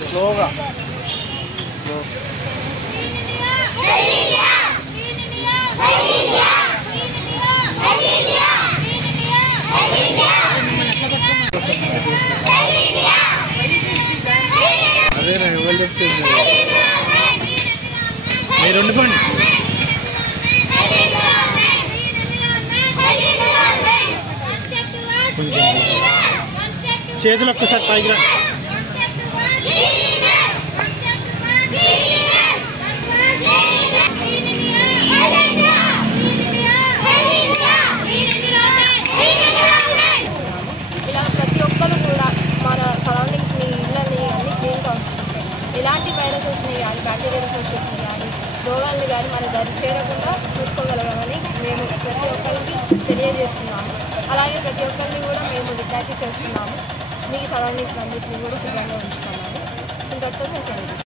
స్లోగా అదేనా ఎవరు చెప్తుంది మీరు ఉండిపోండి చేతులు ఒక్కసారి పైకి రా ఎలాంటి వైరసెస్ని కానీ బ్యాక్టీరియల్ ఇన్ఫెక్షన్స్ని కానీ రోగాల్ని కానీ మన దరి చేరకుండా చూసుకోగలగాలని మేము ప్రతి ఒక్కరికి తెలియజేస్తున్నాము. అలాగే ప్రతి ఒక్కరిని కూడా మేము విద్యార్థి చేస్తున్నాము. మీ సరౌండింగ్స్ అన్నింటినీ కూడా శుభ్రంగా ఉంచుకున్నాము. ఇంతటితో మేము